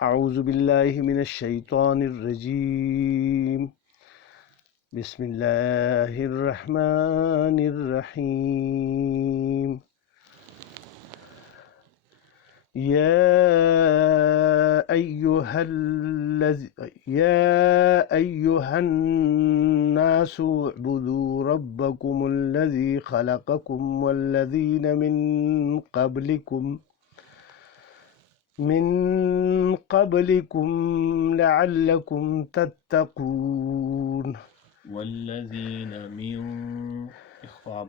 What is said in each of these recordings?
أعوذ بالله من الشيطان الرجيم. بسم الله الرحمن الرحيم. يا أيها الناس اعبدوا ربكم الذي خلقكم والذين من قبلكم لعلكم تتقون. والذین من اخفاب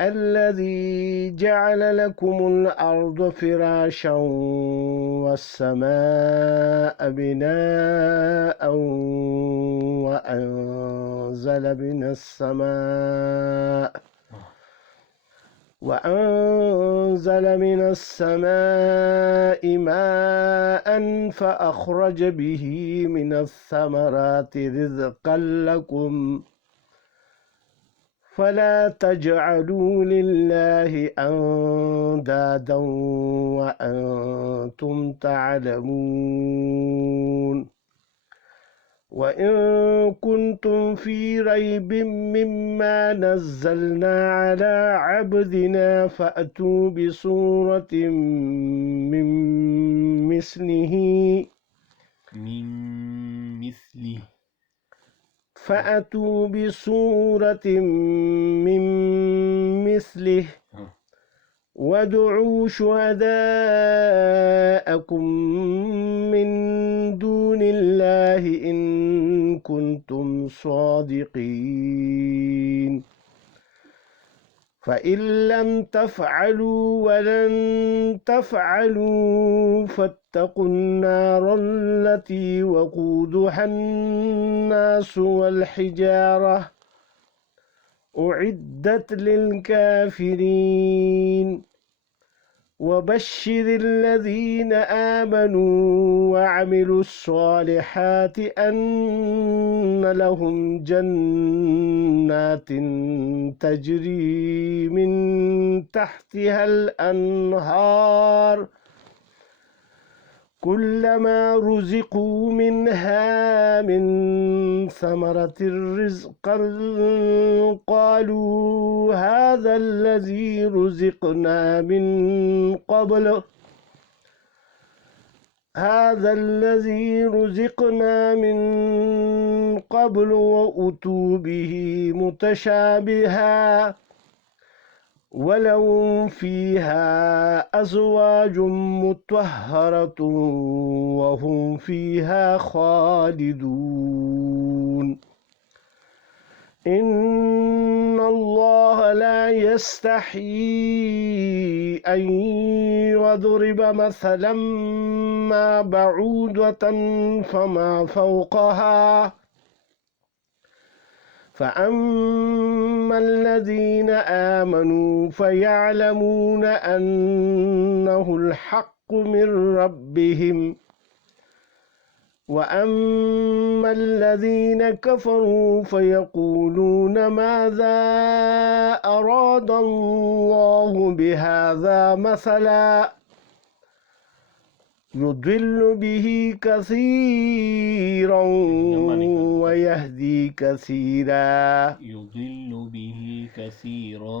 الذي جعل لكم الأرض فراشا والسماء بناء وأنزل من السماء ماء فأخرج به من الثمرات رزقا لكم فلا تجعلوا لله أندادا وأنتم تعلمون. وإن كنتم في ريب مما نزلنا على عبدنا فأتوا بسورة من مثله وادعوا شهداءكم من دون الله إن كنتم صادقين. فإن لم تفعلوا ولن تفعلوا فاتقوا النار التي وقودها الناس والحجارة أعدت للكافرين. وبشر الذين آمنوا وعملوا الصالحات أن لهم جنات تجري من تحتها الأنهار كلما رزقوا منها من ثمرة رزقا قالوا هذا الذي رزقنا من قبل وأتوا به متشابها ولهم فيها أزواج مطهرة وهم فيها خالدون. إن الله لا يستحيي أن يضرب مثلا ما بعوضة فما فوقها فأما الذين آمنوا فيعلمون أنه الحق من ربهم وأما الذين كفروا فيقولون ماذا أراد الله بهذا مثلا يضل به كثيرا ويهدي كثيرا. يضل به كثيرا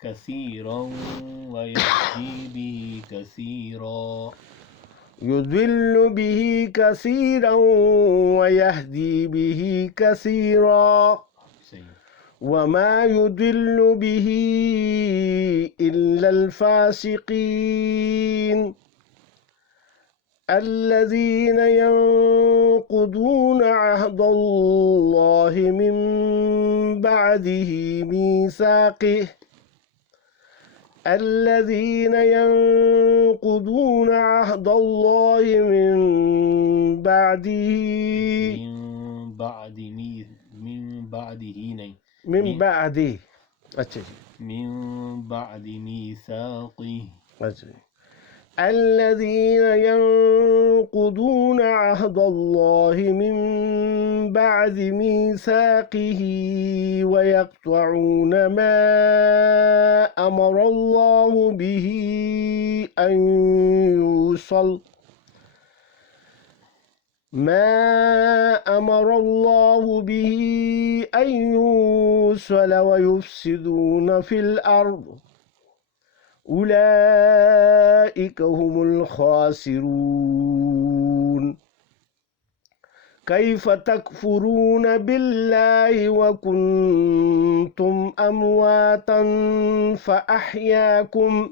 كثيرا ويهدي به كثيرا, يضل به كثيرا ويهدي به كثيرا وما يضل به إلا الفاسقين. الذين ينقضون عهد الله من بعده ميثاقه الذين ينقضون عهد الله من بعده من بعده نہیں من بعده اچھا جی من بعد میثاقه اچھا جی الذين ينقضون عهد الله من بعد ميثاقه ويقطعون ما أمر الله به أن يوصل ويفسدون في الأرض أولئك هم الخاسرون كيف تكفرون بالله وكنتم أمواتا فأحياكم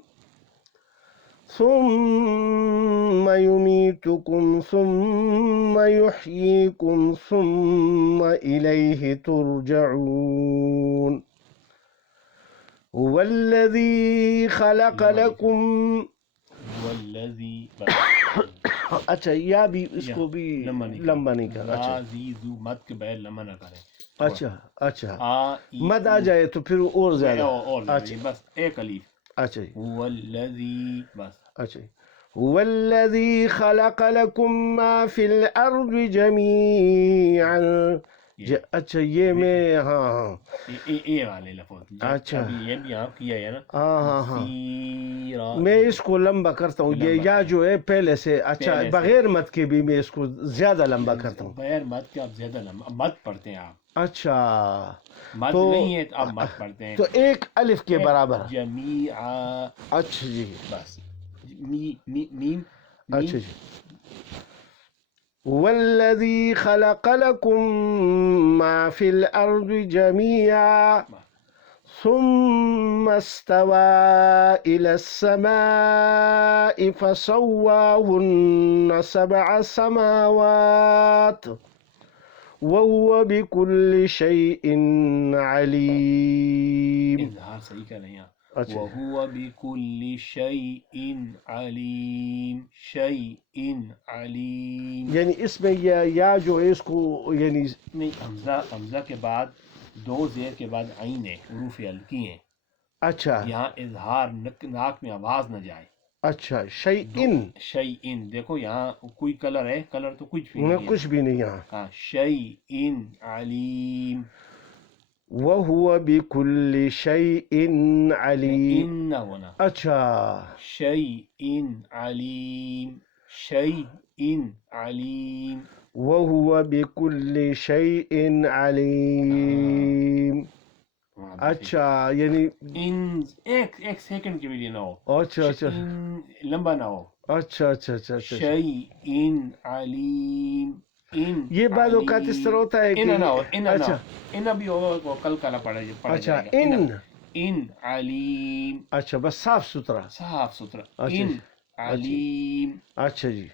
ثم يميتكم ثم يحييكم ثم إليه ترجعون هو الذي خلق لكم والذی اچھا یا بھی اس کو بھی لمبا نہیں کرنا اچھا زیزو مد کے بغیر لمبا نہ کریں اچھا اچھا مد آ جائے تو پھر اور زیادہ اچھا بس ایک الف اچھا جی والذی بس اچھا هو الذي خلق لكم ما في الأرض جميعا اچھا یہ میں ہاں ہاں اے والے لفظ اچھا یہ بھی آپ کیا ہے نا ہاں ہاں میں اس کو لمبا کرتا ہوں یہ یا جو ہے پہلے سے اچھا بغیر مد کے بھی میں اس کو زیادہ لمبا کرتا ہوں بغیر مد کے آپ زیادہ لمبا مد پڑھتے ہیں آپ اچھا مد نہیں ہے آپ مد پڑھتے ہیں تو ایک الف کے برابر جمیعا اچھا جی بس میم اچھا جی والذي خلق لكم ما في الأرض جميعا ثم استوى إلى السماء فسواهن 7 سماوات وهو بكل شيء عليم اظہار صحیح کر رہے ہیں وهو بكل شيء عليم شيء عليم یعنی اس میں یا جو ہے اس کو یعنی نہیں حمزہ کے بعد دو زیر کے بعد عین ہے حروف ہلکی ہیں اچھا یہاں اظہار ناک میں آواز نہ جائے اچھا شیئن دیکھو یہاں کوئی کلر ہے کلر تو کچھ بھی نہیں کچھ بھی نہیں یہاں ہاں شیئن علیم وَهُوَ بِكُلِّ شَيْءٍ عَلِيمٌ نہ ہونا اچھا شیئن علیم شیئن علیم وَهُوَ بِكُلِّ شَيْءٍ عَلِيمٌ اچھا یعنی ایک سیکنڈ کے لیے نہ ہو اچھا اچھا لمبا نہ ہو اچھا اچھا اچھا شیئن علیم یہ بعض اوقات اس طرح ہوتا ہے کہ اچھا ان بھی ہو کل کلا پڑا اچھا ان علیم اچھا بس صاف ستھرا ان علیم اچھا جی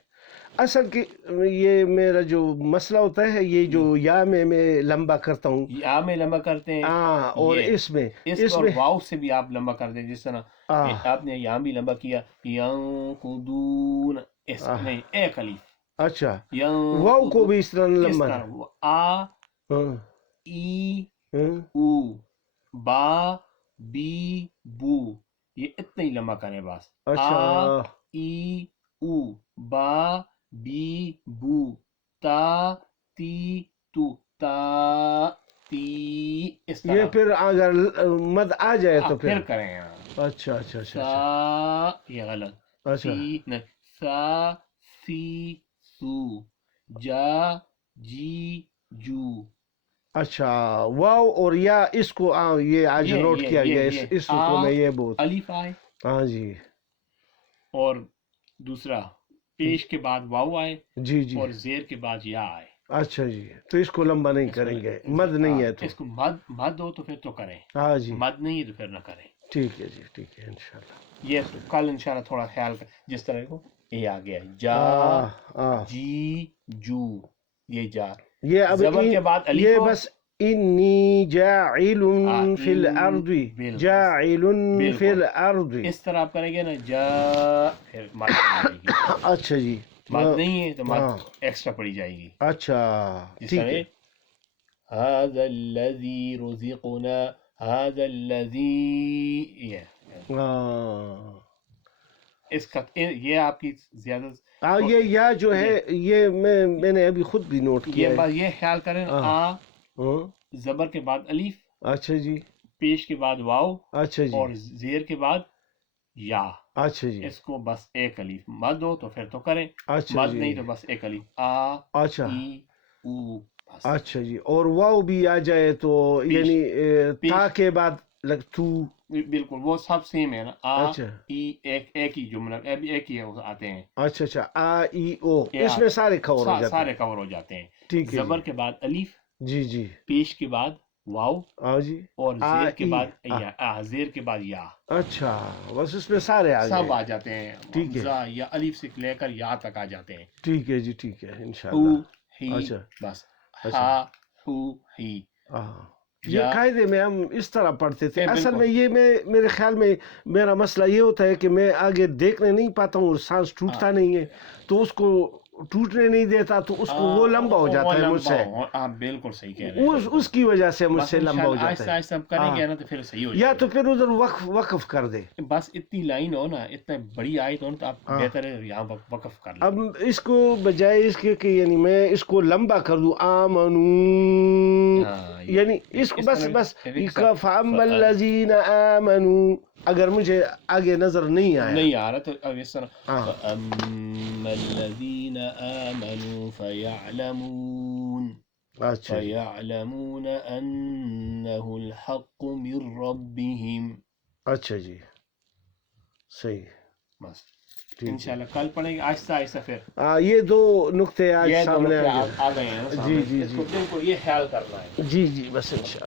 اصل کی یہ میرا جو مسئلہ ہوتا ہے یہ جو یا میں لمبا کرتا ہوں یا میں لمبا کرتے ہیں اور اس میں واو سے بھی آپ لمبا کرتے ہیں جس طرح آپ نے یہاں بھی لمبا کیا ینقضون اس نہیں ایک الف اچھا واو کو بھی اس طرح لمبا ای او با بی بو یہ اتنا ہی لمبا کریں بس ای او با بی بو تا تی تو تا تی اس طرح یہ پھر اگر مد آ جائے تو پھر کریں اچھا اچھا اچھا سا یہ غلط اچھا سا سی سو جا جی جو اچھا واو اور یا اس کو یہ آج نوٹ کیا گیا اس کو میں یہ بہت الف آئے ہاں جی اور دوسرا پیش کے بعد واو آئے جی جی اور زیر کے بعد یا آئے اچھا جی تو اس کو لمبا نہیں کریں گے مد نہیں ہے تو اس کو مد ہو تو پھر تو کریں ہاں جی مد نہیں ہے تو پھر نہ کریں ٹھیک ہے جی ٹھیک ہے انشاءاللہ یہ کل انشاءاللہ تھوڑا خیال کر جس طرح کو یہ آ گیا جا جی جو یہ جا یہ اب زبر کے بعد الف یہ ہو، بس انی جاعل فی الارض جاعل فی الارض اس طرح آپ کریں گے نا جا پھر مد پڑی جائے گی، اچھا جی مد نہیں ہے تو ہاں مد ایکسٹرا پڑی جائے گی. اچھا جس ٹھیک طرح ہے هذا الذي رزقنا هذا الذي ہاں اس کا یہ آپ کی زیادہ یہ یا جو ہے یہ میں نے ابھی خود بھی نوٹ کیا یہ ہے. بات یہ خیال کریں آ ہاں زبر کے بعد الف، اچھا جی پیش کے بعد واو اچھا جی اور زیر کے بعد یا. اچھا جی اس کو بس ایک الف مد ہو تو پھر تو کریں، اچھا مد جی نہیں تو بس ایک الف آ اچھا ای او بس. اچھا جی اور واو بھی آ جائے تو یعنی تا کے بعد لگ تو بالکل وہ سب سیم ہے نا آ اچھا ای ایک ہی جملہ ایک ہی آتے ہیں، اچھا اچھا آ ای او اس میں سارے کور ہو جاتے سارے ہیں. کور ہو جاتے ہیں. ٹھیک ہے زبر جی کے بعد الف، جی جی پیش کے بعد واو آؤ جی اور آ زیر کے ای بعد یا زیر کے بعد یا اچھا بس اس میں سارے آ سب گئے. آ جاتے ہیں. ٹھیک ہے حمزہ یا الف سے لے کر یا تک آ جاتے ہیں. ٹھیک ہے جی ٹھیک ہے ہو انشاءاللہ. ہی اچھا بس اچھا ہا ہو ہی یہ قاعدے میں ہم اس طرح پڑھتے تھے. اصل بالکل میں یہ میرے خیال میں میرا مسئلہ یہ ہوتا ہے کہ میں آگے دیکھنے نہیں پاتا ہوں اور سانس ٹوٹتا نہیں ہے تو اس کو ٹوٹنے نہیں دیتا تو اس کو وہ لمبا ہو جاتا ہے مجھ سے. آپ بالکل صحیح کہہ رہے ہیں. اس کی وجہ سے مجھ بس سے لمبا ہو آہستہ جاتا ہے. آہستہ کریں گے نا تو پھر صحیح ہو یا جائے تو پھر ادھر وقف کر دے. بس اتنی لائن ہو نا اتنا بڑی آیت ہو نا تو آپ بہتر ہے یہاں وقف کر لیں. اب اس کو بجائے اس کے کہ یعنی میں اس کو لمبا کر دوں آمنو یعنی اس کو بس فَأَمَّا الَّذِينَ آمَنُوا اگر مجھے آگے نظر نہیں آیا نہیں آ رہا تو اب اس طرح فَأَمَّا الَّذِينَ آمَنُوا فَيَعْلَمُونَ أَنَّهُ الْحَقُّ مِنْ رَبِّهِمْ. اچھا جی صحیح بس انشاءاللہ کل پڑھیں گے آہستہ آہستہ. پھر یہ دو نقطے آج یہ سامنے آ گئے ہیں جی جی اس کو بالکل یہ خیال کرنا ہے. جی جی بس انشاءاللہ.